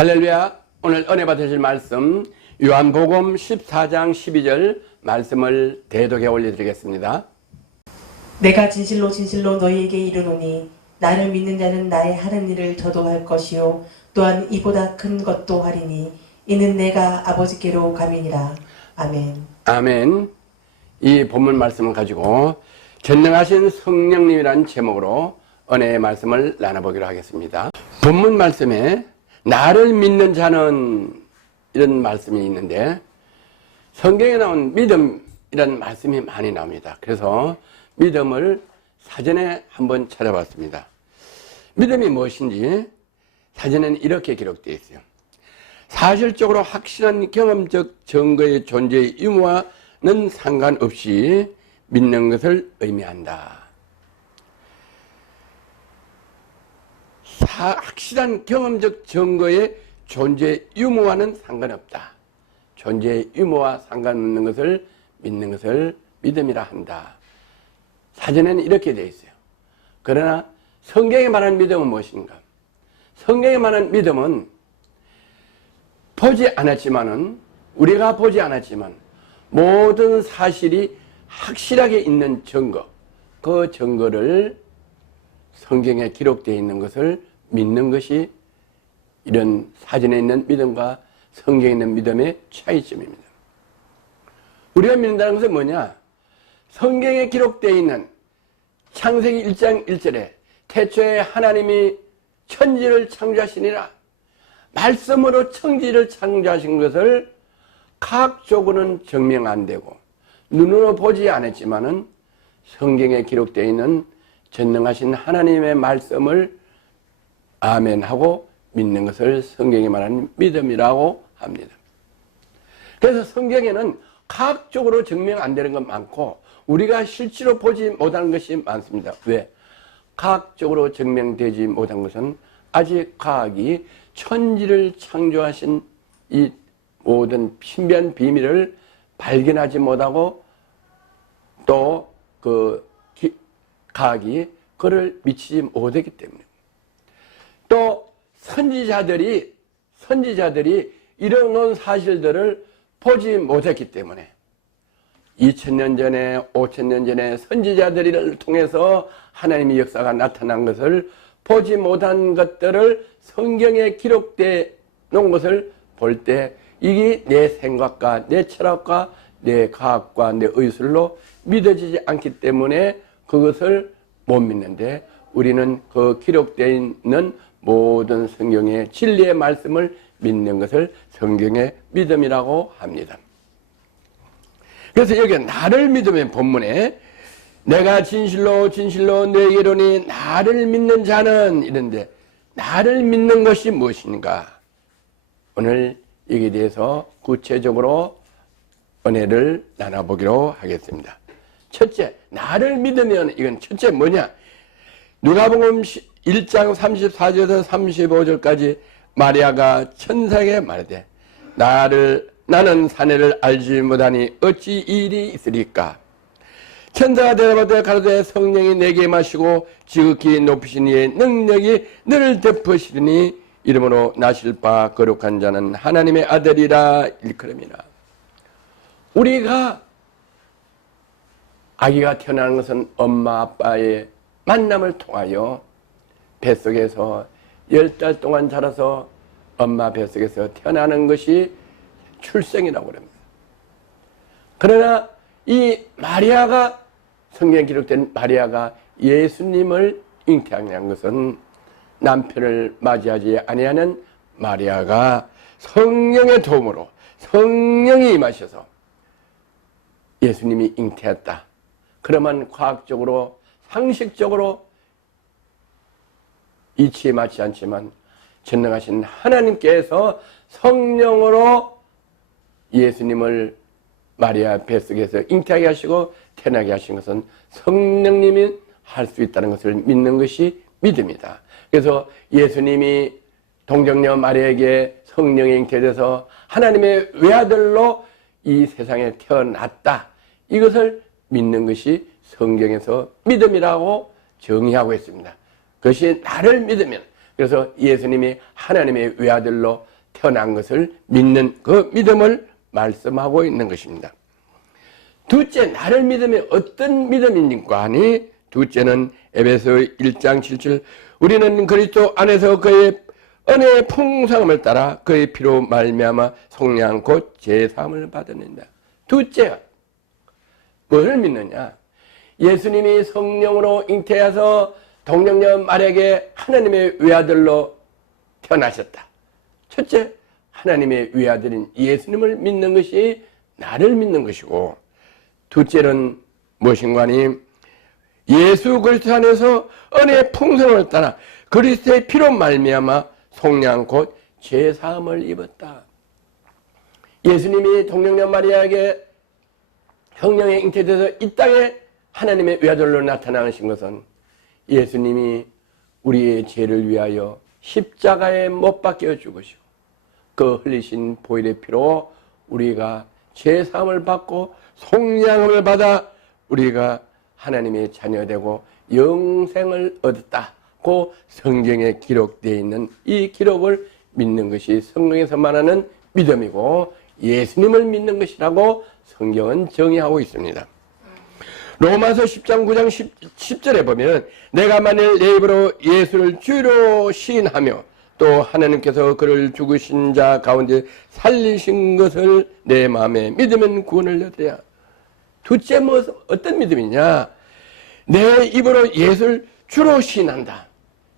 할렐루야. 오늘 은혜 받으실 말씀 요한복음 14장 12절 말씀을 대독해 올려드리겠습니다. 내가 진실로 진실로 너희에게 이르노니 나를 믿는 자는 나의 하는 일을 저도 할 것이요 또한 이보다 큰 것도 하리니 이는 내가 아버지께로 감이니라. 아멘. 아멘. 이 본문 말씀을 가지고 전능하신 성령님이라는 제목으로 은혜의 말씀을 나눠보기로 하겠습니다. 본문 말씀에 나를 믿는 자는 이런 말씀이 있는데 성경에 나온 믿음이라는 말씀이 많이 나옵니다. 그래서 믿음을 사전에 한번 찾아봤습니다. 믿음이 무엇인지 사전에는 이렇게 기록되어 있어요. 사실적으로 확실한 경험적 증거의 존재의 유무와는 상관없이 믿는 것을 의미한다. 확실한 경험적 증거의 존재의 유무와는 상관없다. 존재의 유무와 상관없는 것을 믿는 것을 믿음이라 한다. 사전에는 이렇게 되어 있어요. 그러나 성경에 말하는 믿음은 무엇인가? 성경에 말하는 믿음은 우리가 보지 않았지만 모든 사실이 확실하게 있는 증거, 그 증거를 성경에 기록되어 있는 것을 믿는 것이 이런 사전에 있는 믿음과 성경에 있는 믿음의 차이점입니다. 우리가 믿는다는 것은 뭐냐? 성경에 기록되어 있는 창세기 1장 1절에 태초에 하나님이 천지를 창조하시니라. 말씀으로 천지를 창조하신 것을 과학적으로는 증명 안 되고 눈으로 보지 않았지만은 성경에 기록되어 있는 전능하신 하나님의 말씀을 아멘하고 믿는 것을 성경이 말하는 믿음이라고 합니다. 그래서 성경에는 과학적으로 증명 안 되는 것 많고 우리가 실제로 보지 못하는 것이 많습니다. 왜? 과학적으로 증명되지 못한 것은 아직 과학이 천지를 창조하신 이 모든 신비한 비밀을 발견하지 못하고 또 과학이 그를 미치지 못했기 때문에 또 선지자들이 이런 사실들을 보지 못했기 때문에 2000년 전에 5000년 전에 선지자들을 통해서 하나님의 역사가 나타난 것을 보지 못한 것들을 성경에 기록되어 놓은 것을 볼 때 이게 내 생각과 내 철학과 내 과학과 내 의술로 믿어지지 않기 때문에 그것을 못 믿는데 우리는 그 기록되어 있는 모든 성경의 진리의 말씀을 믿는 것을 성경의 믿음이라고 합니다. 그래서 여기 나를 믿음의 본문에 내가 진실로 진실로 너에게 이르노니 나를 믿는 자는 이런데 나를 믿는 것이 무엇인가? 오늘 여기에 대해서 구체적으로 은혜를 나눠보기로 하겠습니다. 첫째, 나를 믿으면 이건 첫째 뭐냐? 누가복음 1장 34절에서 35절까지 마리아가 천사에게 말하되 나는 사내를 알지 못하니 어찌 이 일이 있으리까? 천사가 대답하되 가로되 성령이 내게 마시고 지극히 높으신 이의 능력이 너를 덮으시리니 이름으로 나실 바 거룩한 자는 하나님의 아들이라 일컬음이라. 우리가 아기가 태어나는 것은 엄마 아빠의 만남을 통하여 뱃속에서 10달 동안 자라서 엄마 뱃속에서 태어나는 것이 출생이라고 합니다. 그러나 이 마리아가 성경에 기록된 마리아가 예수님을 잉태하게 한 것은 남편을 맞이하지 아니하는 마리아가 성령의 도움으로 성령이 임하셔서 예수님이 잉태했다. 그러면 과학적으로 상식적으로 이치에 맞지 않지만 전능하신 하나님께서 성령으로 예수님을 마리아 뱃속에서 잉태하게 하시고 태어나게 하신 것은 성령님이 할 수 있다는 것을 믿는 것이 믿음이다. 그래서 예수님이 동정녀 마리아에게 성령이 잉태돼서 하나님의 외아들로 이 세상에 태어났다. 이것을 믿는 것이 성경에서 믿음이라고 정의하고 있습니다. 그것이 나를 믿으면 그래서 예수님이 하나님의 외아들로 태어난 것을 믿는 그 믿음을 말씀하고 있는 것입니다. 둘째, 나를 믿음이 어떤 믿음입니까 하니, 둘째는 에베소 1장 7절, 우리는 그리스도 안에서 그의 은혜의 풍성함을 따라 그의 피로 말미암아 속량 곧 제사함을 받았는다. 둘째가 뭐를 믿느냐? 예수님이 성령으로 잉태해서 동정녀 마리아에게 하나님의 외아들로 태어나셨다. 첫째, 하나님의 외아들인 예수님을 믿는 것이 나를 믿는 것이고, 둘째는 무엇인가 하니, 예수 그리스도 안에서 은혜의 풍성함을 따라 그리스도의 피로 말미암아 속량 곧 죄사함을 입었다. 예수님이 동정녀 마리아에게 성령에 잉태돼서 이 땅에 하나님의 외아들로 나타나신 것은 예수님이 우리의 죄를 위하여 십자가에 못 박혀 죽으시고 그 흘리신 보혈의 피로 우리가 죄사함을 받고 속량함을 받아 우리가 하나님의 자녀되고 영생을 얻었다고 성경에 기록되어 있는 이 기록을 믿는 것이 성경에서 말하는 믿음이고 예수님을 믿는 것이라고 성경은 정의하고 있습니다. 로마서 10장 9장 10절에 보면 내가 만일 내 입으로 예수를 주로 시인하며 또 하나님께서 그를 죽으신 자 가운데 살리신 것을 내 마음에 믿으면 구원을 얻으랴. 둘째 어떤 믿음이냐? 내 입으로 예수를 주로 시인한다.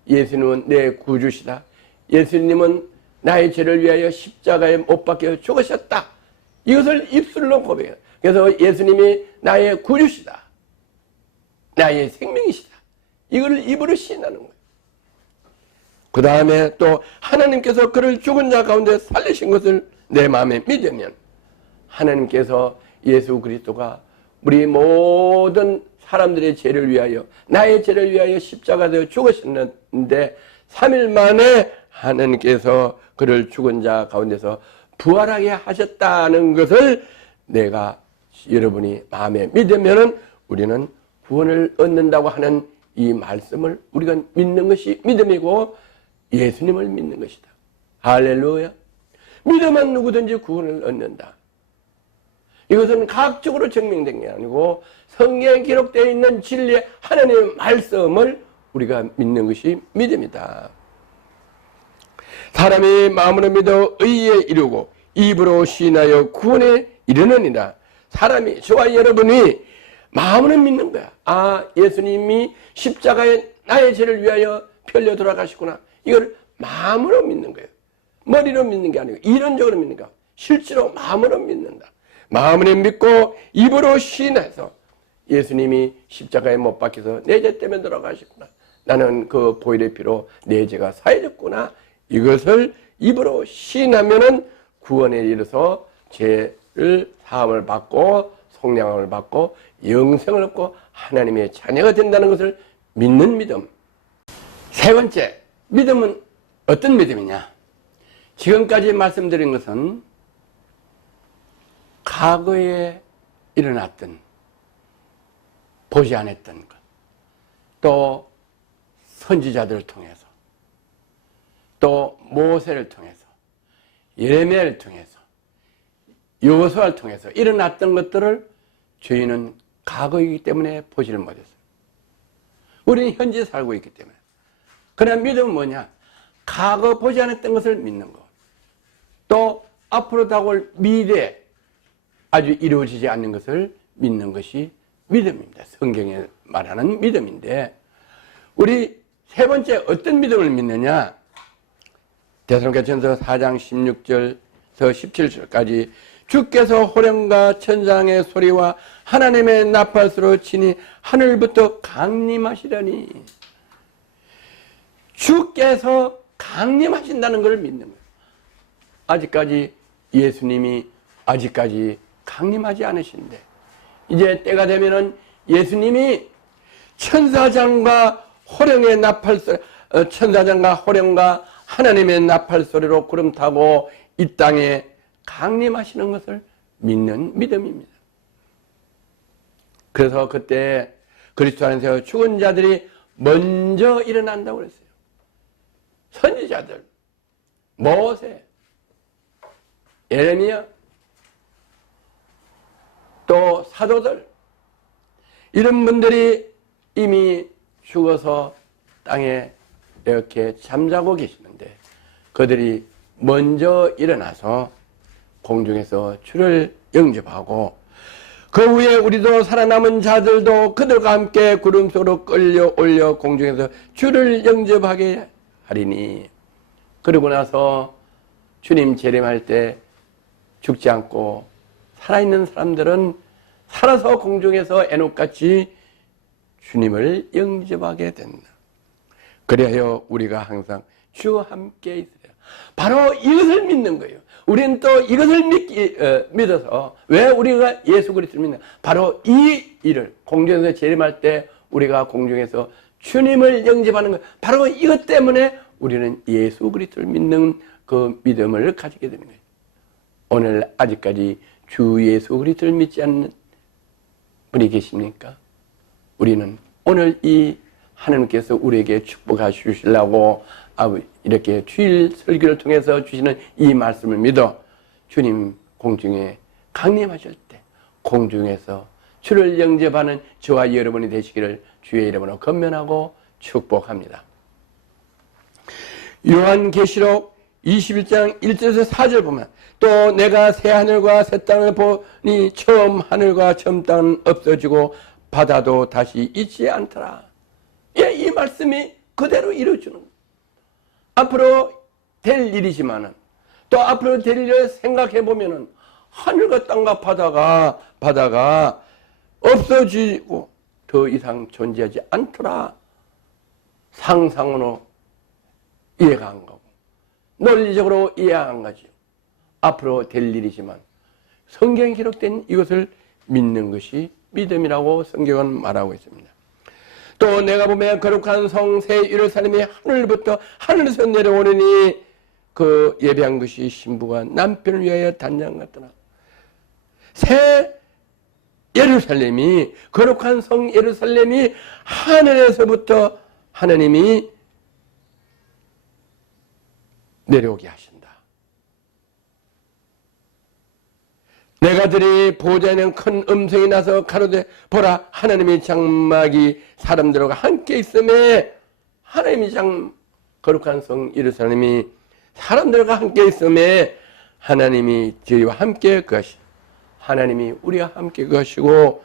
예수님은 내 구주시다. 예수님은 나의 죄를 위하여 십자가에 못 박혀 죽으셨다. 이것을 입술로 고백해요. 그래서 예수님이 나의 구주시다. 나의 생명이시다. 이걸 입으로 시인하는 거예요. 그 다음에 또 하나님께서 그를 죽은 자 가운데 살리신 것을 내 마음에 믿으면 하나님께서 예수 그리스도가 우리 모든 사람들의 죄를 위하여 나의 죄를 위하여 십자가에 되어 죽으셨는데 3일 만에 하나님께서 그를 죽은 자 가운데서 부활하게 하셨다는 것을 내가 여러분이 마음에 믿으면 우리는 구원을 얻는다고 하는 이 말씀을 우리가 믿는 것이 믿음이고 예수님을 믿는 것이다. 할렐루야. 믿으면 누구든지 구원을 얻는다. 이것은 과학적으로 증명된 게 아니고 성경에 기록되어 있는 진리의 하나님의 말씀을 우리가 믿는 것이 믿음이다. 사람이 마음으로 믿어 의에 이르고 입으로 시인하여 구원에 이르느니라. 사람이, 저와 여러분이 마음으로 믿는 거야. 아, 예수님이 십자가에 나의 죄를 위하여 편려 돌아가시구나. 이걸 마음으로 믿는 거예요. 머리로 믿는 게 아니고 이론적으로 믿는 거야. 실제로 마음으로 믿는다. 마음으로 믿고 입으로 시인해서 예수님이 십자가에 못 박혀서 내 죄 때문에 돌아가셨구나. 나는 그 보혈의 피로 내 죄가 사해졌구나. 이것을 입으로 시인하면은 구원에 이르러서 죄를 사함을 받고 속량함을 받고 영생을 얻고 하나님의 자녀가 된다는 것을 믿는 믿음. 세 번째, 믿음은 어떤 믿음이냐? 지금까지 말씀드린 것은 과거에 일어났던 보지 않았던 것, 또 선지자들을 통해서, 또 모세를 통해서, 예레미야를 통해서, 여호수아를 통해서 일어났던 것들을 저희는 과거이기 때문에 보지를 못했어요. 우리는 현재 살고 있기 때문에. 그러나 믿음은 뭐냐? 과거 보지 않았던 것을 믿는 것. 또 앞으로 다가올 미래 아주 이루어지지 않는 것을 믿는 것이 믿음입니다. 성경에 말하는 믿음인데 우리 세 번째 어떤 믿음을 믿느냐? 데살로니가전서 4장 16절에서 17절까지 주께서 호령과 천장의 소리와 하나님의 나팔소로 치니 하늘부터 강림하시려니. 주께서 강림하신다는 걸 믿는 거예요. 아직까지 예수님이 아직까지 강림하지 않으신데 이제 때가 되면은 예수님이 천사장과 호령의 나팔소리, 천사장과 호령과 하나님의 나팔소리로 구름 타고 이 땅에 강림하시는 것을 믿는 믿음입니다. 그래서 그때 그리스도 안에서 죽은 자들이 먼저 일어난다고 그랬어요. 선지자들, 모세, 예레미야, 또 사도들, 이런 분들이 이미 죽어서 땅에 이렇게 잠자고 계시는데 그들이 먼저 일어나서 공중에서 주를 영접하고 그 후에 우리도 살아남은 자들도 그들과 함께 구름 속으로 끌려 올려 공중에서 주를 영접하게 하리니, 그러고 나서 주님 재림할 때 죽지 않고 살아있는 사람들은 살아서 공중에서 에녹같이 주님을 영접하게 된다. 그래야 우리가 항상 주와 함께 있어요. 바로 이것을 믿는 거예요. 우리는 또 이것을 믿어서 왜 우리가 예수 그리스도를 믿나? 바로 이 일을 공중에서 재림할 때 우리가 공중에서 주님을 영접하는 것, 바로 이것 때문에 우리는 예수 그리스도를 믿는 그 믿음을 가지게 되는 거예요. 오늘 아직까지 주 예수 그리스도를 믿지 않는 분이 계십니까? 우리는 오늘 이 하나님께서 우리에게 축복하시 주시려고 이렇게 주일 설교를 통해서 주시는 이 말씀을 믿어 주님 공중에 강림하실 때 공중에서 주를 영접하는 저와 여러분이 되시기를 주의 이름으로 건면하고 축복합니다. 요한계시록 21장 1절에서 4절 보면 또 내가 새 하늘과 새 땅을 보니 처음 하늘과 처음 땅은 없어지고 바다도 다시 있지 않더라. 예, 이 말씀이 그대로 이루어지는 거예요. 앞으로 될 일이지만은 또 앞으로 될 일을 생각해 보면은 하늘과 땅과 바다가 없어지고 더 이상 존재하지 않더라. 상상으로 이해가 안 가고 논리적으로 이해가 안 가죠. 앞으로 될 일이지만 성경에 기록된 이것을 믿는 것이 믿음이라고 성경은 말하고 있습니다. 또 내가 보면 거룩한 성 새 예루살렘이 하늘부터 하늘에서 내려오느니 그 예배한 것이 신부가 남편을 위하여 단장 같더라. 새 예루살렘이, 거룩한 성 예루살렘이 하늘에서부터 하나님이 내려오게 하신다. 내가 들이 보자는 큰 음성이 나서 가로되 보라 하나님의 장막이 사람들과 함께 있음에, 하나님이 거룩한 성 예루살렘이 사람들과 함께 있음에 하나님이 저희와 함께 거하시, 하나님이 우리와 함께 거하시고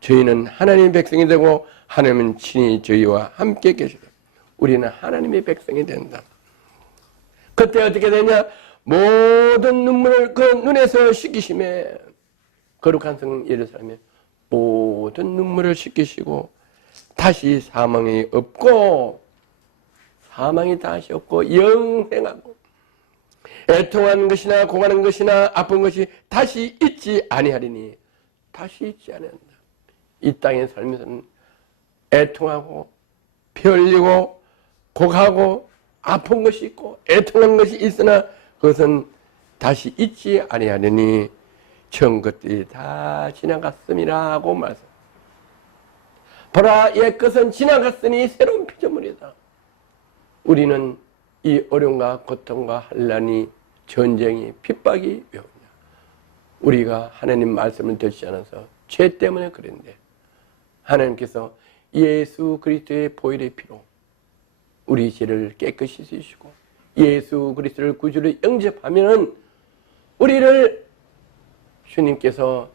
저희는 하나님의 백성이 되고 하나님은 친히 저희와 함께 계시다. 우리는 하나님의 백성이 된다. 그때 어떻게 되냐? 모든 눈물을 그 눈에서 씻기심에, 거룩한 성 예루살렘에 모든 눈물을 씻기시고 다시 사망이 없고, 사망이 다시 없고 영생하고 애통하는 것이나 고가는 것이나 아픈 것이 다시 있지 아니하리니, 다시 있지 아니한다. 이 땅에 살면서는 애통하고 피 흘리고 고가고 아픈 것이 있고 애통한 것이 있으나 그것은 다시 있지 아니하느니 전 것들이 다 지나갔음이라고 말씀. 보라 옛 것은 지나갔으니 새로운 피조물이다. 우리는 이 어려움과 고통과 환난이, 전쟁이, 핍박이 왜 오냐? 우리가 하나님 말씀을 듣지 않아서 죄 때문에 그랬는데 하나님께서 예수 그리스도의 보혈의 피로 우리 죄를 깨끗이 씻으시고 예수 그리스도를 구주로 영접하면 우리를 주님께서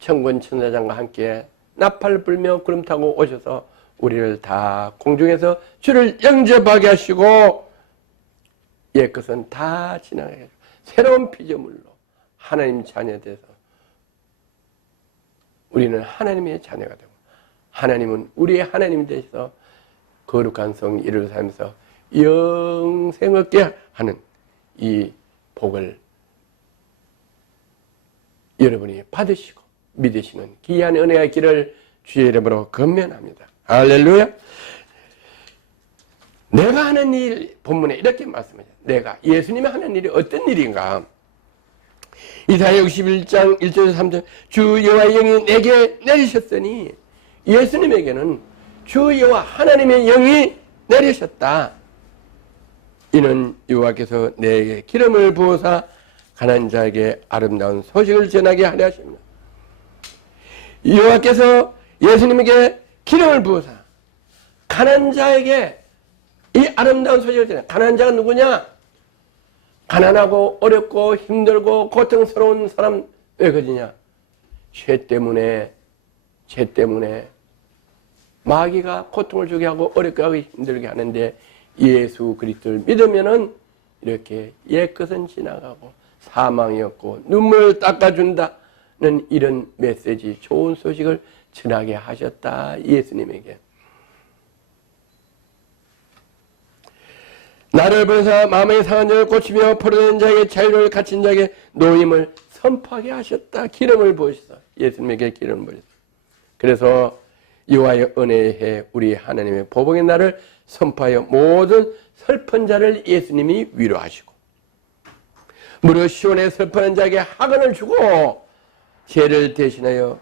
천군 천사장과 함께 나팔 불며 구름 타고 오셔서 우리를 다 공중에서 주를 영접하게 하시고 옛 것은 다 지나가게 하시고 새로운 피조물로 하나님 자녀 돼서 우리는 하나님의 자녀가 되고 하나님은 우리의 하나님이 되셔서 거룩한 성 예루살렘에서 영생 얻게 하는 이 복을 여러분이 받으시고 믿으시는 귀한 은혜의 길을 주의 이름으로 건면합니다. 할렐루야. 내가 하는 일, 본문에 이렇게 말씀하죠. 내가, 예수님이 하는 일이 어떤 일인가? 이사야 61장 1절 3절 주 여호와의 영이 내게 내리셨으니, 예수님에게는 주 여호와 하나님의 영이 내리셨다. 이는 여호와께서 내게 기름을 부어사 가난한 자에게 아름다운 소식을 전하게 하려 하십니다. 여호와께서 예수님에게 기름을 부어사 가난한 자에게 이 아름다운 소식을 전해. 가난한 자가 누구냐? 가난하고 어렵고 힘들고 고통스러운 사람. 왜 그러냐? 죄 때문에 마귀가 고통을 주게 하고 어렵게 하고 힘들게 하는데, 예수 그리스도를 믿으면은 이렇게 옛것은 지나가고 사망이 없고 눈물을 닦아준다는 이런 메시지, 좋은 소식을 전하게 하셨다. 예수님에게. 나를 보내사 마음의 상한 자를 고치며 포로된 자에게 자유를 갇힌 자에게 노임을 선포하게 하셨다. 기름을 부으시사. 예수님에게 기름을 부으시사. 그래서 여호와의 은혜의 우리 하나님의 보복의 날을 선포하여 모든 슬픈 자를 예수님이 위로하시고, 무려 시온에 슬퍼하는 자에게 학원을 주고 죄를 대신하여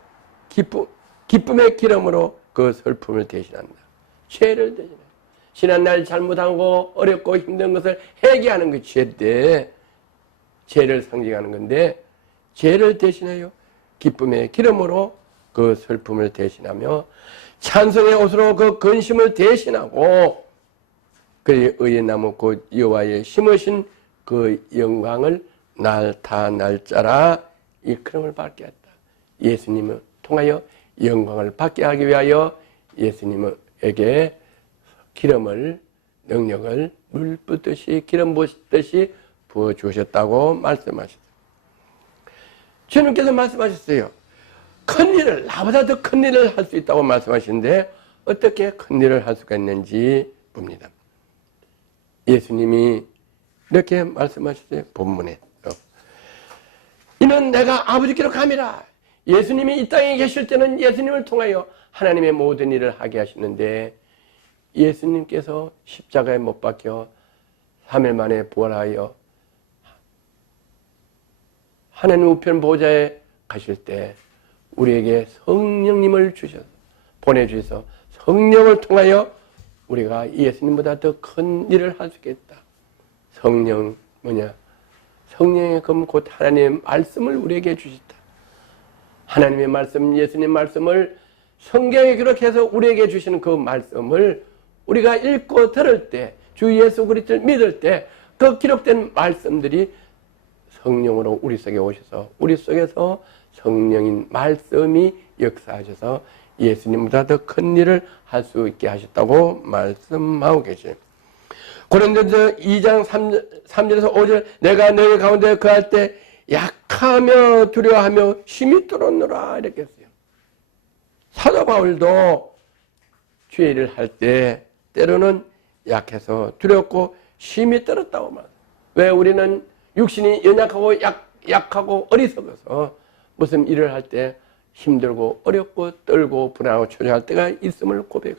기쁨의 기름으로 그 슬픔을 대신한다. 죄를 대신하여. 지난날 잘못하고 어렵고 힘든 것을 회개하는 그 죄인데, 죄를 상징하는 건데, 죄를 대신하여 기쁨의 기름으로 그 슬픔을 대신하며 찬송의 옷으로 그 근심을 대신하고 그의 의의 나무 곧 여호와의 심으신 그 영광을 날짜라 이 기름을 받게 했다. 예수님을 통하여 영광을 받게 하기 위하여 예수님에게 기름을, 능력을 물 붓듯이 기름 부으듯이 부어주셨다고 말씀하셨어요. 주님께서 말씀하셨어요. 큰 일을, 나보다 더 큰 일을 할 수 있다고 말씀하시는데 어떻게 큰 일을 할 수가 있는지 봅니다. 예수님이 이렇게 말씀하셨어요. 본문에. 이는 내가 아버지께로 감이라. 예수님이 이 땅에 계실 때는 예수님을 통하여 하나님의 모든 일을 하게 하시는데, 예수님께서 십자가에 못 박혀 3일 만에 부활하여 하나님 우편 보좌에 가실 때 우리에게 성령님을 주셔서 보내주셔서 성령을 통하여 우리가 예수님보다 더 큰 일을 할 수 있겠다. 성령 뭐냐? 성령의 금 곧 하나님의 말씀을 우리에게 주셨다. 하나님의 말씀, 예수님 말씀을 성경에 기록해서 우리에게 주시는 그 말씀을 우리가 읽고 들을 때, 주 예수 그리스도를 믿을 때 그 기록된 말씀들이 성령으로 우리 속에 오셔서 우리 속에서 성령인 말씀이 역사하셔서 예수님보다 더 큰 일을 할 수 있게 하셨다고 말씀하고 계시죠. 고린도전서 2장 3절에서 5절 내가 너희 가운데 거할 때 약하며 두려워하며 힘이 떨었노라 이렇게 했어요. 사도 바울도 주의 일을 할 때 때로는 약해서 두렵고 힘이 떨었다고 말해요. 왜? 우리는 육신이 연약하고 약하고 어리석어서 무슨 일을 할 때 힘들고 어렵고 떨고 불안하고 초조할 때가 있음을 고백해요.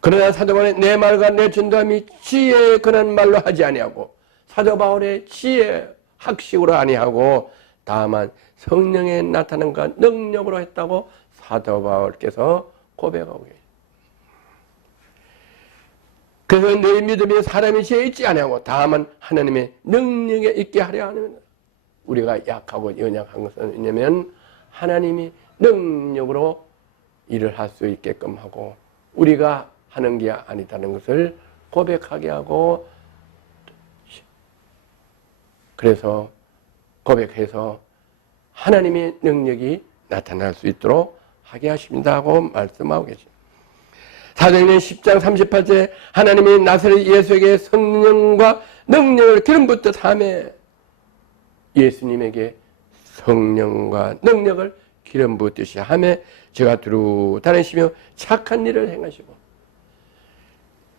그러나 사도 바울의 내 말과 내 전도함이 지혜에 관한 말로 하지 아니하고 사도 바울의 지혜 학식으로 아니하고 다만 성령의 나타남과 능력으로 했다고 사도 바울께서 고백하고 계십니다. 그래서 너희 믿음이 사람의 지혜에 있지 아니하고 다만 하나님의 능력에 있게 하려 하는, 우리가 약하고 연약한 것은 왜냐하면 하나님이 능력으로 일을 할 수 있게끔 하고 우리가 하는 게 아니다는 것을 고백하게 하고, 그래서 고백해서 하나님의 능력이 나타날 수 있도록 하게 하십니다고 말씀하고 계십니다. 사도행전 10장 38절 하나님이 나사렛 예수에게 성령과 능력을 기름 붓듯 하며, 예수님에게 성령과 능력을 기름 붓듯이 하며 저가 두루 다니시며 착한 일을 행하시고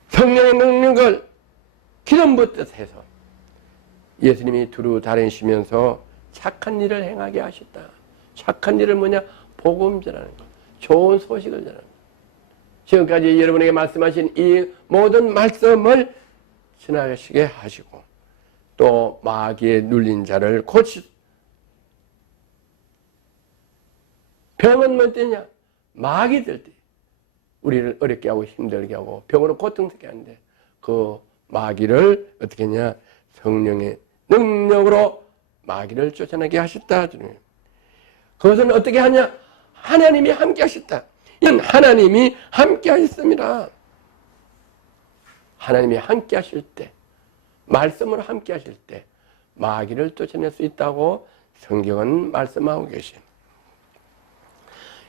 성령의 능력을 기름 붓듯 해서 예수님이 두루 다니시면서 착한 일을 행하게 하셨다. 착한 일은 뭐냐? 복음 전하는 것, 좋은 소식을 전하는 것. 지금까지 여러분에게 말씀하신 이 모든 말씀을 전하시게 하시고 또 마귀에 눌린 자를 병은 뭐 때냐? 마귀들 때 우리를 어렵게 하고 힘들게 하고 병으로 고통스럽게 하는데 그 마귀를 어떻게 했냐? 성령의 능력으로 마귀를 쫓아내게 하셨다. 그것은 어떻게 하냐? 하나님이 함께 하셨다. 이건 하나님이 함께 하셨습니다. 하나님이 함께 하실 때, 말씀으로 함께 하실 때 마귀를 쫓아낼 수 있다고 성경은 말씀하고 계십니다.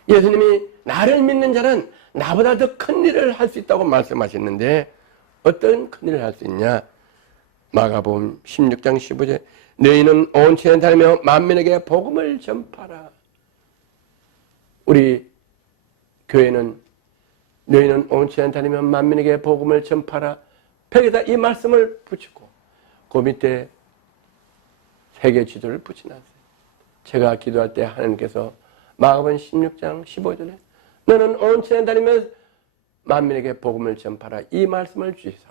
예수님이 나를 믿는 자는 나보다 더 큰 일을 할 수 있다고 말씀하셨는데 어떤 큰 일을 할 수 있냐? 마가복음 16장 15절 너희는 온 세상에 다니며 만민에게 복음을 전파하라. 우리 교회는 너희는 온 세상에 다니며 만민에게 복음을 전파하라. 벽에다 이 말씀을 붙이고 그 밑에 세계 지도를 붙여놨어요. 제가 기도할 때 하나님께서 마가복음 16장 15절에 너는 온 세상에 다니며 만민에게 복음을 전파하라. 이 말씀을 주셔서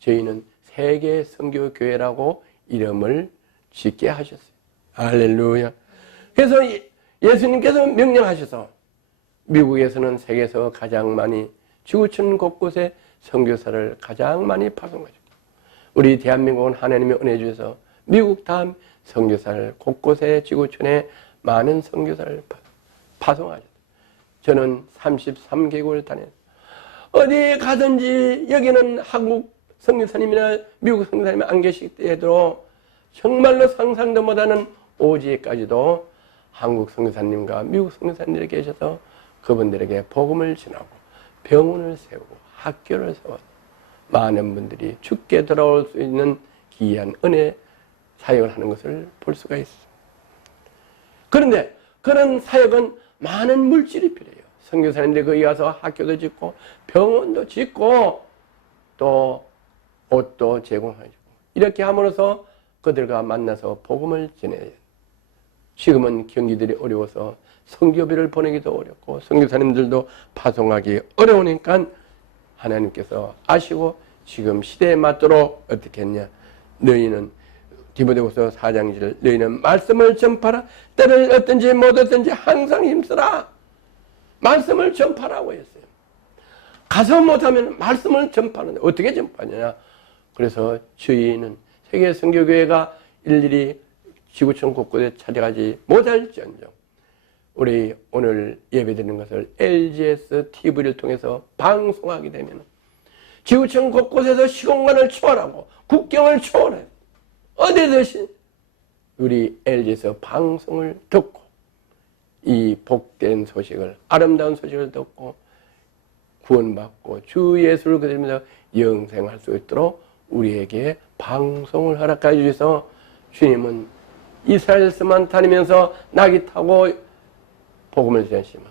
저희는 세계 선교교회라고 이름을 짓게 하셨어요. 할렐루야. 그래서 예수님께서 명령하셔서 미국에서는 세계에서 가장 많이 지구촌 곳곳에 선교사를 가장 많이 파송하셨고 우리 대한민국은 하나님의 은혜 주셔서 미국 다음 선교사를 곳곳에 지구촌에 많은 선교사를 파송하셨어요. 저는 33개국을 다녔어요. 어디에 가든지 여기는 한국 선교사님이나 미국 선교사님이 안 계실 때에도 정말로 상상도 못하는 오지에까지도 한국 선교사님과 미국 선교사님들이 계셔서 그분들에게 복음을 전하고 병원을 세우고 학교를 세워서 많은 분들이 죽게 돌아올 수 있는 귀한 은혜 사역을 하는 것을 볼 수가 있어요. 그런데 그런 사역은 많은 물질이 필요해요. 선교사님들이 거기 가서 학교도 짓고 병원도 짓고 또 옷도 제공해주고 이렇게 함으로써 그들과 만나서 복음을 전해요. 지금은 경기들이 어려워서 선교비를 보내기도 어렵고 선교사님들도 파송하기 어려우니까 하나님께서 아시고 지금 시대에 맞도록 어떻게 했냐? 너희는 디모데후서 4장 1절 너희는 말씀을 전파라. 때를 얻든지 못 얻든지 항상 힘쓰라. 말씀을 전파라고 했어요. 가서 못하면 말씀을 전파하는데 어떻게 전파하냐? 그래서 저희는 세계 선교교회가 일일이 지구촌 곳곳에 찾아가지 못할지언정 우리 오늘 예배드리는 것을 LGS TV를 통해서 방송하게 되면 지구촌 곳곳에서 시공간을 초월하고 국경을 초월해 어디든지 우리 LG에서 방송을 듣고 이 복된 소식을 아름다운 소식을 듣고 구원받고 주 예수를 그리면서 영생할 수 있도록 우리에게 방송을 허락해 주셔서 주님은 이스라엘에서만 다니면서 낙이 타고 복음을 전하시지만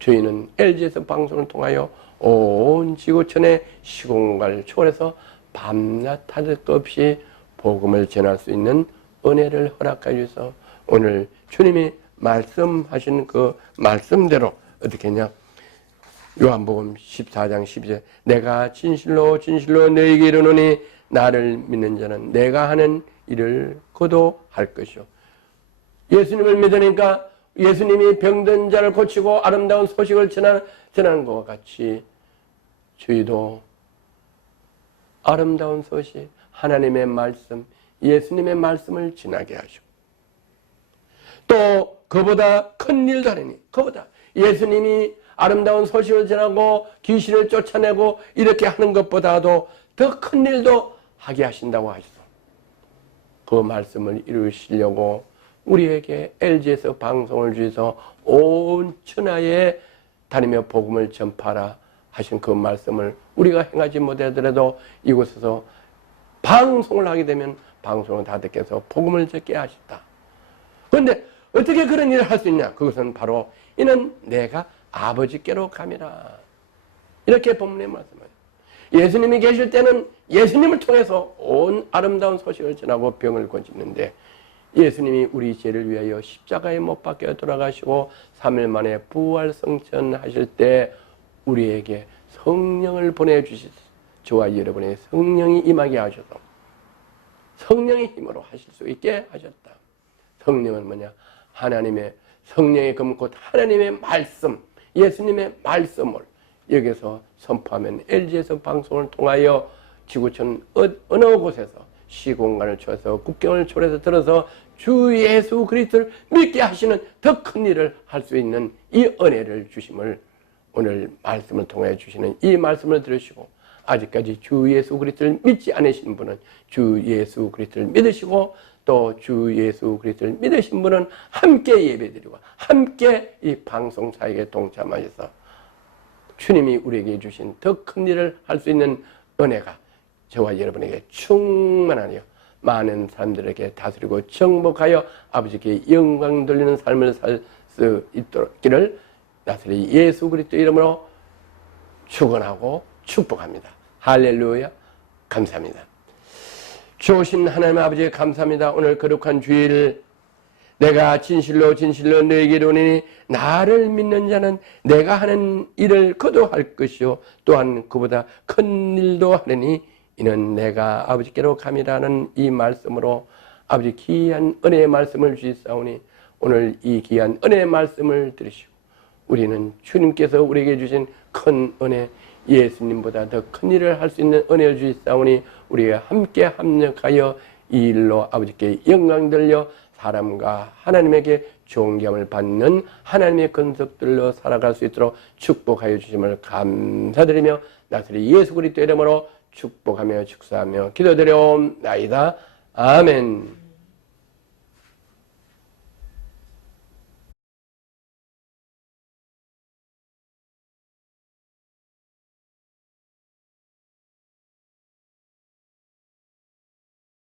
저희는 LG에서 방송을 통하여 온 지구촌의 시공간을 초월해서 밤낮 하듯 없이 복음을 전할 수 있는 은혜를 허락해 주셔서 오늘 주님이 말씀하신 그 말씀대로 어떻게 했냐? 요한복음 14장 12절 내가 진실로 진실로 너희에게 이르노니 나를 믿는 자는 내가 하는 일을 그도 할 것이요. 예수님을 믿으니까 예수님이 병든 자를 고치고 아름다운 소식을 전하는 것과 같이 저희도 아름다운 소식 하나님의 말씀 예수님의 말씀을 전하게 하시고 또 그보다 큰 일도 하리니 그보다 예수님이 아름다운 소식을 전하고 귀신을 쫓아내고 이렇게 하는 것보다도 더 큰 일도 하게 하신다고 하시소. 그 말씀을 이루시려고 우리에게 LG에서 방송을 주셔서 온 천하에 다니며 복음을 전파하라 하신 그 말씀을 우리가 행하지 못하더라도 이곳에서 방송을 하게 되면 방송을 다 듣게 해서 복음을 듣게 하셨다. 그런데 어떻게 그런 일을 할 수 있냐? 그것은 바로 이는 내가 아버지께로 감이라. 이렇게 본문에 말씀하죠. 예수님이 계실 때는 예수님을 통해서 온 아름다운 소식을 전하고 병을 고치는데 예수님이 우리 죄를 위하여 십자가에 못 박혀 돌아가시고 3일 만에 부활승천하실 때 우리에게 성령을 보내주시서 저와 여러분의 성령이 임하게 하셔서 성령의 힘으로 하실 수 있게 하셨다. 성령은 뭐냐? 하나님의 성령의 금 곧 하나님의 말씀, 예수님의 말씀을 여기서 선포하면 LG에서 방송을 통하여 지구촌 어느 곳에서 시공간을 초해서 국경을 초래해서 들어서 주 예수 그리스도를 믿게 하시는 더 큰 일을 할 수 있는 이 은혜를 주심을 오늘 말씀을 통해 주시는 이 말씀을 들으시고 아직까지 주 예수 그리스도를 믿지 않으신 분은 주 예수 그리스도를 믿으시고 또 주 예수 그리스도를 믿으신 분은 함께 예배드리고 함께 이 방송 사역에 동참하셔서 주님이 우리에게 주신 더 큰 일을 할 수 있는 은혜가 저와 여러분에게 충만하여 많은 사람들에게 다스리고 정복하여 아버지께 영광 돌리는 삶을 살 수 있도록기를 나사리 예수 그리스도 이름으로 축원하고 축복합니다. 할렐루야. 감사합니다. 좋으신 하나님 아버지 감사합니다. 오늘 거룩한 주일 내가 진실로 진실로 너에게 이르노니 나를 믿는 자는 내가 하는 일을 그도 할 것이요 또한 그보다 큰 일도 하느니 이는 내가 아버지께로 감이라는 이 말씀으로 아버지 귀한 은혜의 말씀을 주시사오니 오늘 이 귀한 은혜의 말씀을 들으시고 우리는 주님께서 우리에게 주신 큰 은혜 예수님보다 더 큰 일을 할 수 있는 은혜를 주시사오니 우리가 함께 합력하여 이 일로 아버지께 영광 돌려 사람과 하나님에게 존경을 받는 하나님의 건석들로 살아갈 수 있도록 축복하여 주심을 감사드리며 나사리 예수 그리스도 이름으로 축복하며 축사하며 기도드려옵나이다. 아멘.